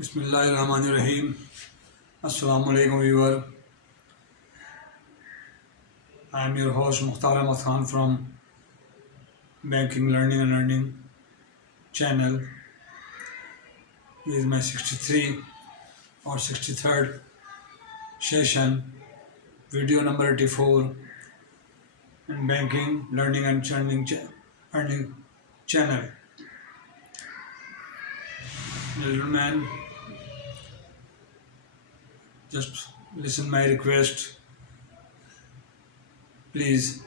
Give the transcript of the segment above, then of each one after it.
Bismillahirrahmanirrahim. Assalamu alaikum viewer. I am your host Mukhtar Ahmad Khan from Banking Learning and Earning channel. This is my 63 or 63rd session, video number 84 in Banking Learning and Earning channel. Gentlemen, just listen my request. Please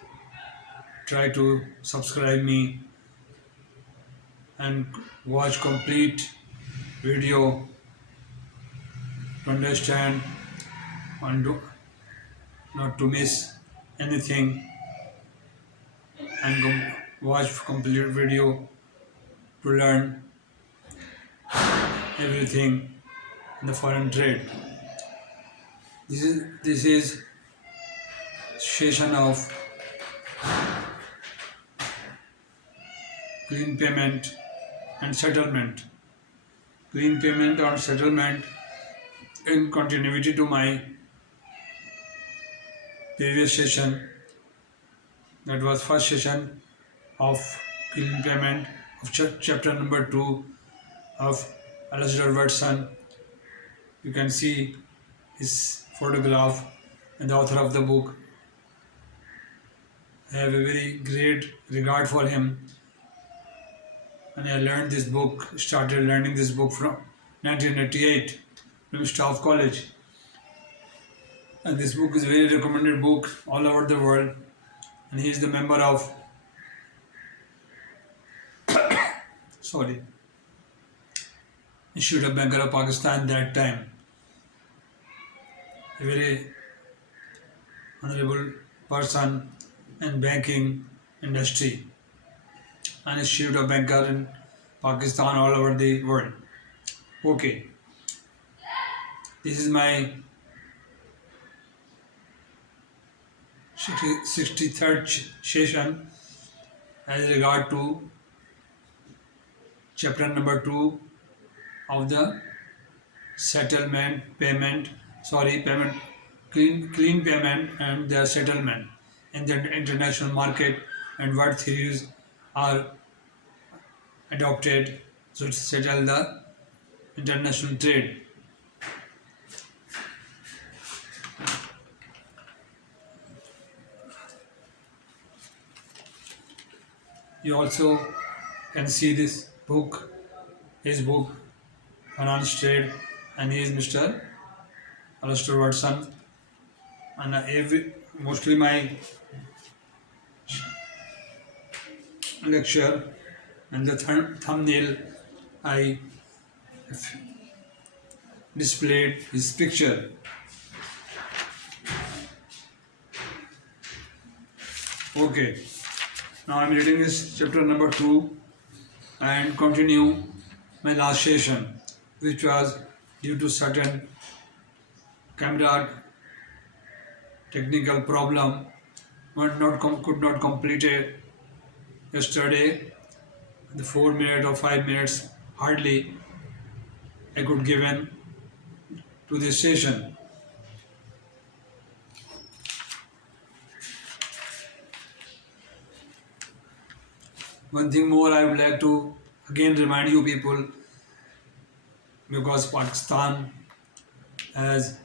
try to subscribe me and watch complete video to understand and not to miss anything, and watch complete video to learn everything in the foreign trade. This is session of clean payment and settlement. Clean payment or settlement in continuity to my previous session. That was first session of clean payment of chapter number 2 of Alasdair version. You can see his photograph and the author of the book. I have a very great regard for him, and I started learning this book from 1988 from Staff College. And this book is a very recommended book all over the world, and he is the member of Institute of Banker of Pakistan that time. A very honorable person in banking industry and Institute of Banker in Pakistan all over the world. Okay, this is my 63rd session as regard to chapter number 2 of the settlement payment, clean payment and their settlement in the international market, and what theories are adopted to settle the international trade. You also can see this book, his book, Finance Trade, and he is Mr. Alasdair Watson. And mostly my lecture and the thumbnail I displayed his picture. Okay, now I am reading this chapter number 2 and continue my last session, which was due to certain camera technical problem could not complete it yesterday. The 4 minutes or 5 minutes hardly I could give in to this session. One thing more I would like to again remind you people, because Pakistan has,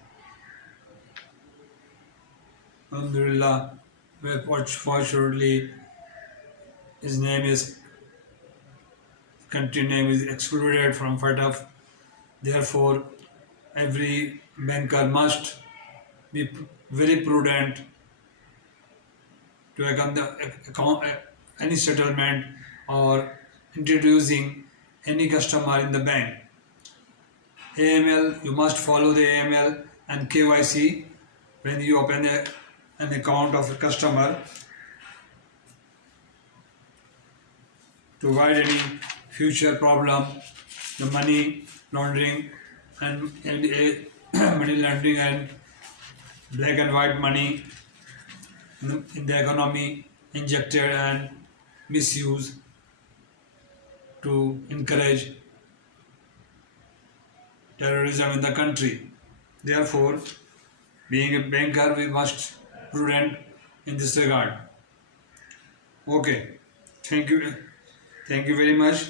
alhamdulillah, fortunately his country name is excluded from FATF. Therefore, every banker must be very prudent to any settlement or introducing any customer in the bank. AML, you must follow the AML and KYC when you open an account of a customer to avoid any future problem, the money laundering and money laundering and black and white money in the economy injected and misuse to encourage terrorism in the country. Therefore, being a banker, we must prudent in this regard. Okay, thank you, thank you very much,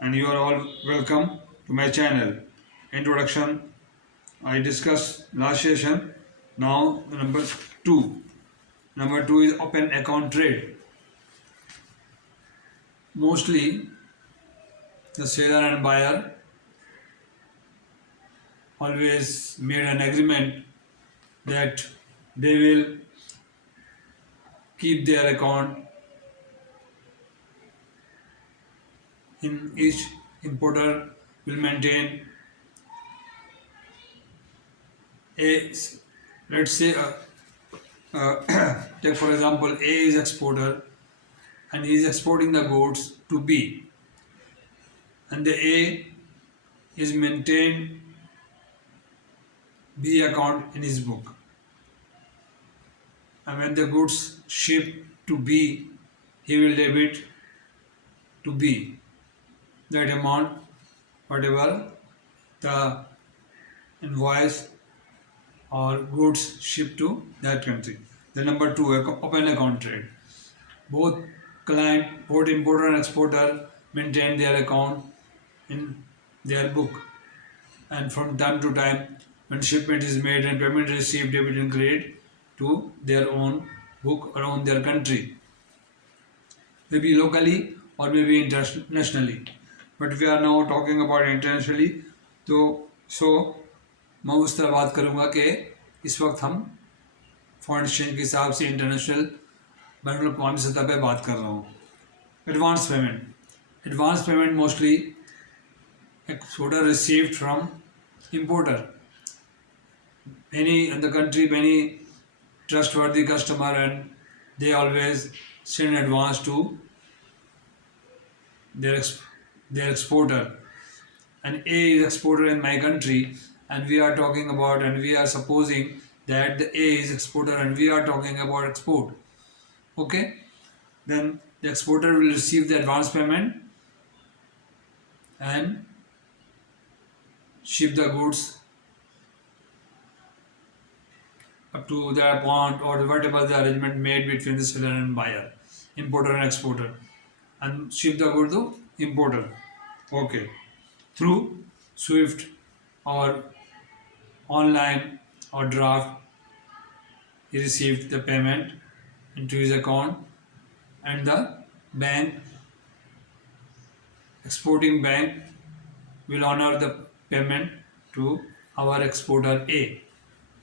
and you are all welcome to my channel. Introduction. I discussed last session. Now number two. Number two is open account trade. Mostly, the seller and buyer always made an agreement that they will keep their account in each importer will maintain a, let's say take for example, A is exporter and he is exporting the goods to B, and the A is maintained B account in his book, and when the goods ship to B, he will debit to B that amount, whatever the invoice or goods shipped to that country. The number two, open account trade. Both importer and exporter maintain their account in their book, and from time to time, when shipment is made and payment received, debit and credit to their own book around their country, maybe locally or maybe internationally. But we are now talking about internationally. So मैं उस तरह बात करूँगा कि इस वक्त हम foreign exchange के हिसाब से इंटरनेशनल बैन अवी सतह पर बात कर रहा हूँ. Advance payment mostly exporter received from importer. In the country, many trustworthy customer, and they always send advance to their exporter. And A is exporter in my country, and we are talking about, and we are supposing that the A is exporter and we are talking about export. Okay, then the exporter will receive the advance payment and ship the goods up to the amount or whatever the arrangement made between the seller and buyer, importer and exporter, and ship the goods to importer. Okay, through SWIFT or online or draft, he received the payment into his account, and the bank, exporting bank, will honor the payment to our exporter A.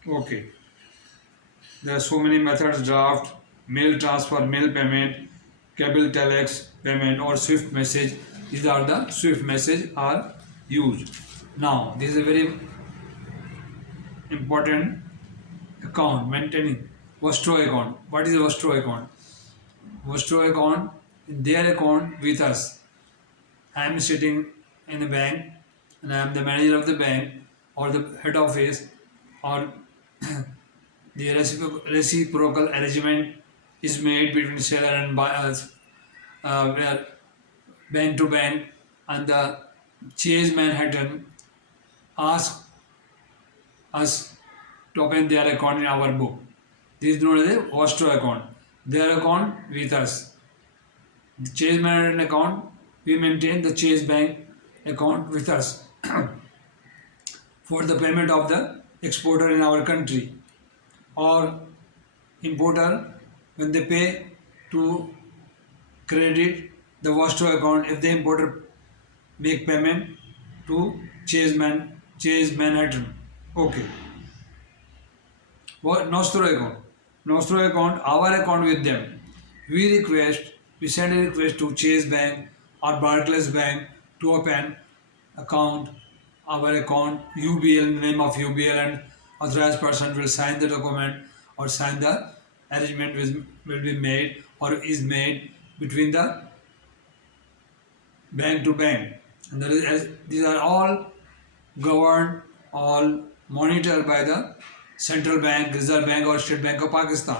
Okay. There are so many methods: draft, mail transfer, mail payment, cable telex payment, or SWIFT message. These are the SWIFT message are used. Now, this is a very important account, maintaining Vostro account. What is a Vostro account? Vostro account, in their account with us. I am sitting in a bank and I am the manager of the bank or the head office, or the reciprocal arrangement is made between seller and buyers, where bank to bank, and the Chase Manhattan asks us to open their account in our book. This is known as a Vostro account. Their account with us. The Chase Manhattan account, we maintain the Chase Bank account with us for the payment of the exporter in our country, or importer when they pay to credit the Vostro account if the importer make payment to Chase Manhattan. Okay. What Nostro account? Nostro account, our account with them. We send a request to Chase Bank or Barclays Bank to open account, our account, UBL, name of UBL, and authorized person will sign the document or sign the arrangement which will be made or is made between the bank to bank. And these are all governed, all monitored by the Central Bank, Reserve Bank, or State Bank of Pakistan.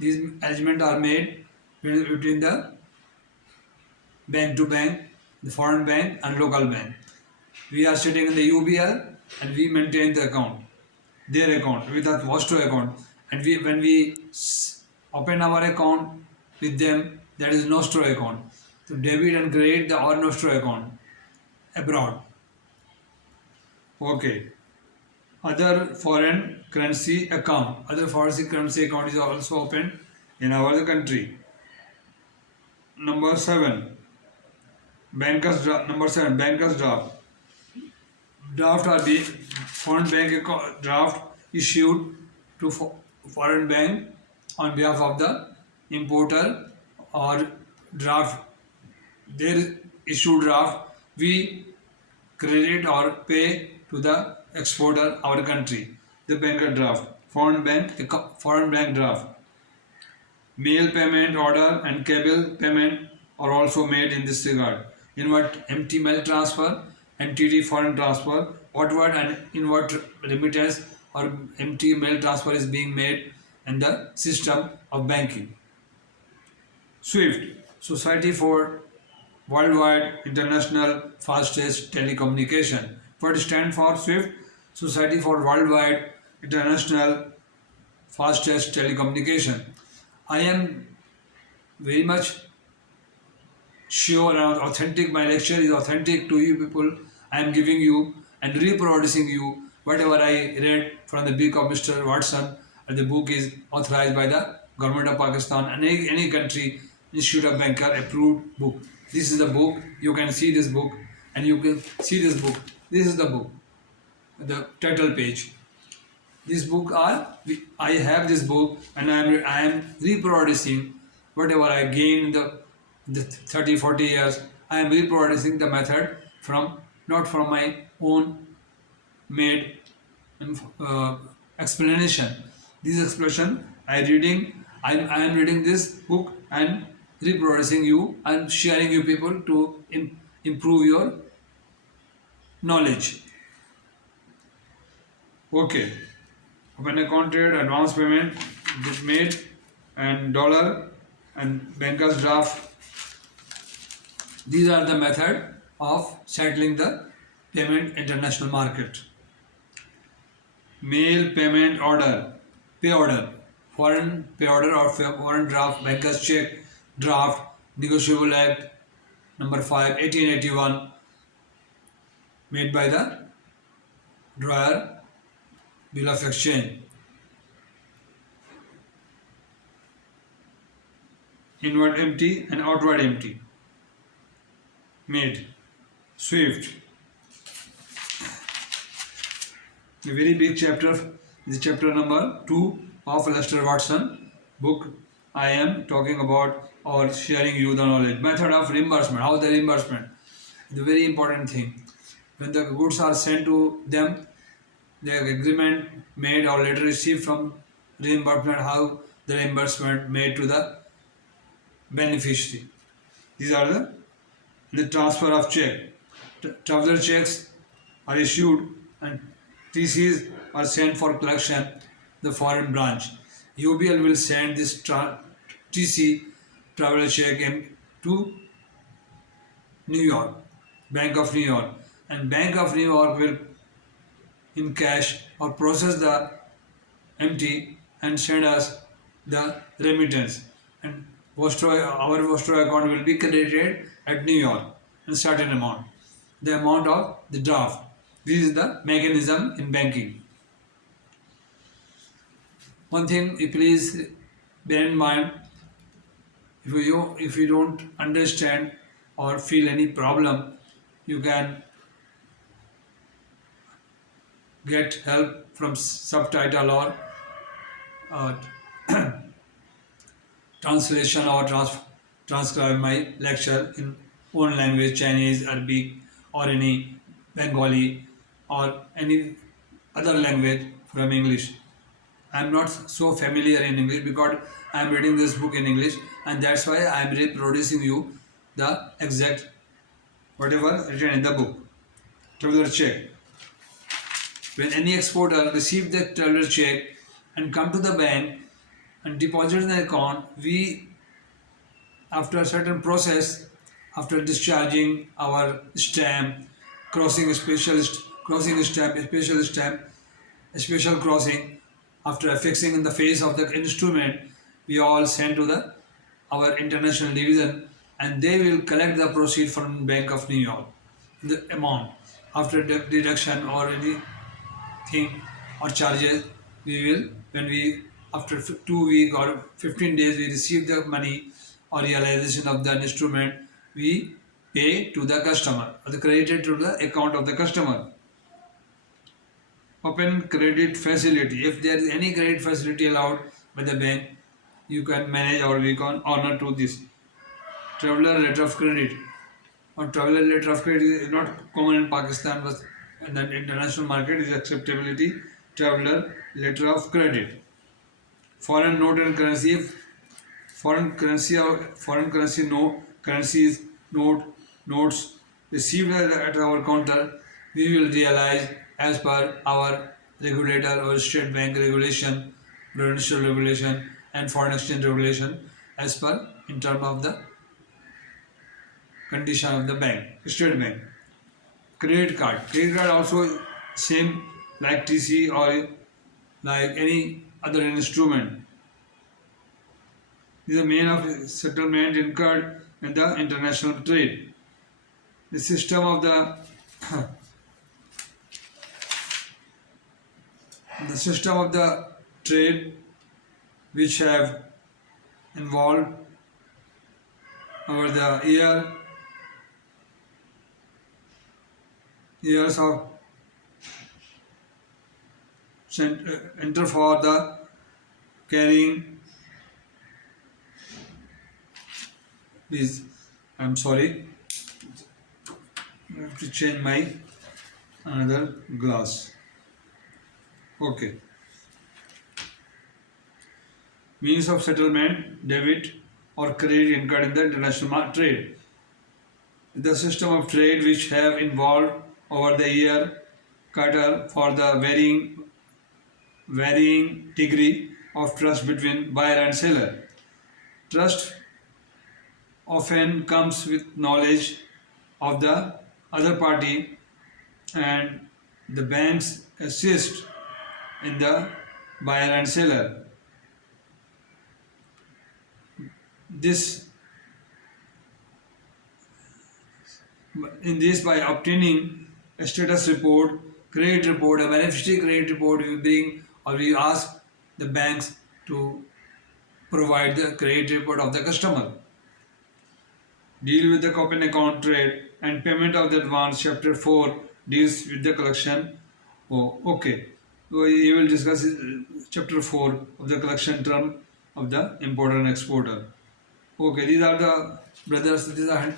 These arrangements are made between the bank to bank, the foreign bank, and local bank. We are sitting in the UBL and we maintain the account, their account with a Vostro account. And when we open our account with them, that is Nostro account. So debit and credit the our Nostro account abroad. Okay. Other foreign currency account. Other foreign currency account is also opened in our country. Number 7. Bankers draft. Number 7. Bankers draft. Draft are the foreign bank account draft issued to foreign bank on behalf of the importer, or draft their issued draft we credit or pay to the exporter our country. The banker draft, foreign bank draft. Mail payment order and cable payment are also made in this regard. Inward empty mail transfer, NTD foreign transfer, outward and inward remittance or empty mail transfer is being made in the system of banking. SWIFT, Society for Worldwide International Fastest Telecommunication. What stands for SWIFT? Society for Worldwide International Fastest Telecommunication. I am very much sure and authentic, my lecture is authentic to you people. I am giving you and reproducing you whatever I read from the book of Mr. Watson, and the book is authorized by the government of Pakistan and any country Institute of Banker approved book. This is the book, you can see this book and you can see this book. This is the book, the title page. This book I have this book and I am reproducing whatever I gained in the 30-40 years. I am reproducing the method from not from my own made explanation. This explanation I am reading this book and reproducing you and sharing you people to improve your knowledge. Okay. Open account trade, advance payment is made, and dollar and bankers draft. These are the method of settling the payment international market. Mail payment order, pay order, foreign pay order or foreign draft, bankers check draft, negotiable act number 5, 1881, made by the drawer bill of exchange. Inward empty and outward empty made. SWIFT, a very big chapter. This is chapter number 2 of Alasdair Watson book. I am talking about or sharing you the knowledge. Method of reimbursement, how the reimbursement, the very important thing. When the goods are sent to them, the agreement made or letter received from reimbursement, how the reimbursement made to the beneficiary. These are the transfer of check. Traveler checks are issued and TCs are sent for collection the foreign branch. UBL will send this TC traveler check to New York, Bank of New York, and Bank of New York will in cash or process the empty and send us the remittance, and our Vostro account will be credited at New York in certain amount, the amount of the draft. This is the mechanism in banking. One thing, please bear in mind, if you don't understand or feel any problem, you can get help from subtitle or translation or transcribe my lecture in own language, Chinese, Arabic, or any Bengali or any other language from English. I am not so familiar in English because I am reading this book in English, and that's why I am reproducing you the exact whatever written in the book. Traveler check. When any exporter receives the traveler check and come to the bank and deposit in the account, we, after a certain process, after discharging our stamp crossing specialist, crossing stamp, special stamp, a special crossing. After affixing in the face of the instrument, we all send to the our international division, and they will collect the proceed from Bank of New York, the amount. After deduction or anything or charges, we will, when we after 2 weeks or 15 days we receive the money or realization of the instrument, we pay to the customer or the credited to the account of the customer. Open credit facility. If there is any credit facility allowed by the bank, you can manage or we can honor to this. Traveler letter of credit. Or traveler letter of credit is not common in Pakistan, but in the international market is acceptability. Traveler letter of credit. Foreign note and currency. If foreign currency or foreign currency no currencies notes received at our counter, we will realize as per our regulator or state bank regulation, prudential regulation and foreign exchange regulation as per in terms of the condition of the bank, state bank. Credit card. Credit card also same like TC or like any other instrument. This is the main of settlement incurred in the international trade. The system of the system of the trade which have involved over the years of enter for the carrying. Please, I'm sorry. I have to change my another glass. Okay. Means of settlement, debit or credit incurred in the international trade. The system of trade which have involved over the year cater for the varying degree of trust between buyer and seller. Trust often comes with knowledge of the other party, and the banks assist in the buyer and seller. This by obtaining a status report, credit report, a beneficiary credit report, we bring or we ask the banks to provide the credit report of the customer. Deal with the open account trade and payment of the advance. Chapter 4 deals with the collection. Oh, okay. So we will discuss chapter 4 of the collection term of the importer and exporter. Okay, these are the brothers, these are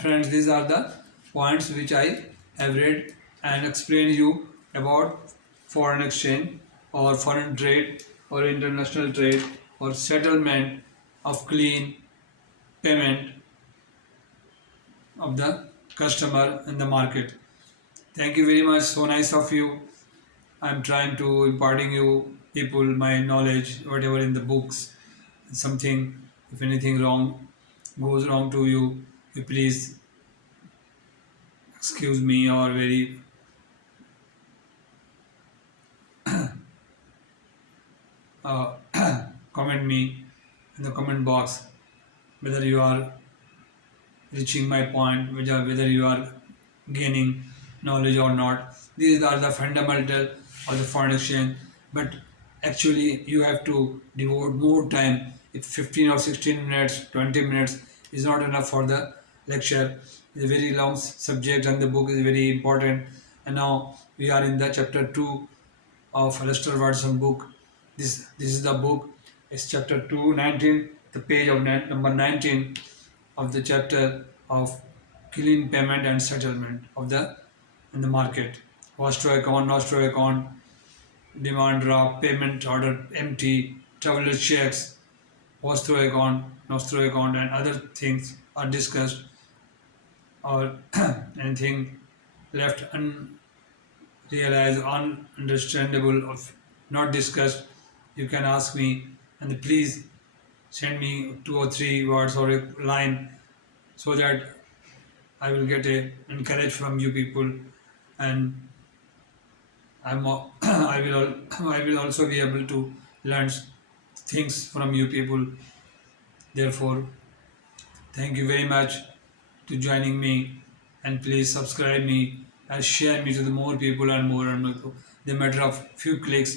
friends, these are the points which I have read and explained you about foreign exchange or foreign trade or international trade or settlement of clean payment of the customer in the market. Thank you very much. So nice of you. I'm trying to imparting you people my knowledge, whatever in the books. Something, if anything wrong goes wrong to you, you please excuse me or very comment me in the comment box whether you are reaching my point, whether you are gaining knowledge or not. These are the fundamental of the foreign exchange, but actually you have to devote more time. If 15 or 16 minutes, 20 minutes is not enough for the lecture. It's a very long subject and the book is very important. And now we are in the chapter 2 of Alasdair book. This is the book. It's chapter 2, 19, the page of number 19 of the chapter of clean payment and settlement of the in the market. Vostro Account, Nostro Account, demand draft, payment order, empty, traveler checks, Vostro Account, Nostro Account, and other things are discussed, or anything left unrealized, ununderstandable, or not discussed, you can ask me, and please send me 2 or 3 words or a line so that I will get a encourage from you people, and I will also be able to learn things from you people. Therefore, thank you very much to joining me, and please subscribe me and share me to the more people and more. The matter of few clicks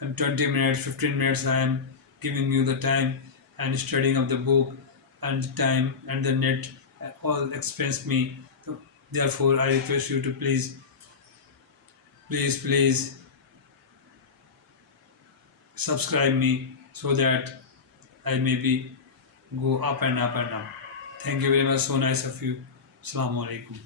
and 20 minutes, 15 minutes, I am giving you the time and studying of the book and the time and the net all expense me. So, therefore, I request you to please subscribe me so that I maybe go up and up and up. Thank you very much. So nice of you. Assalamu alaikum.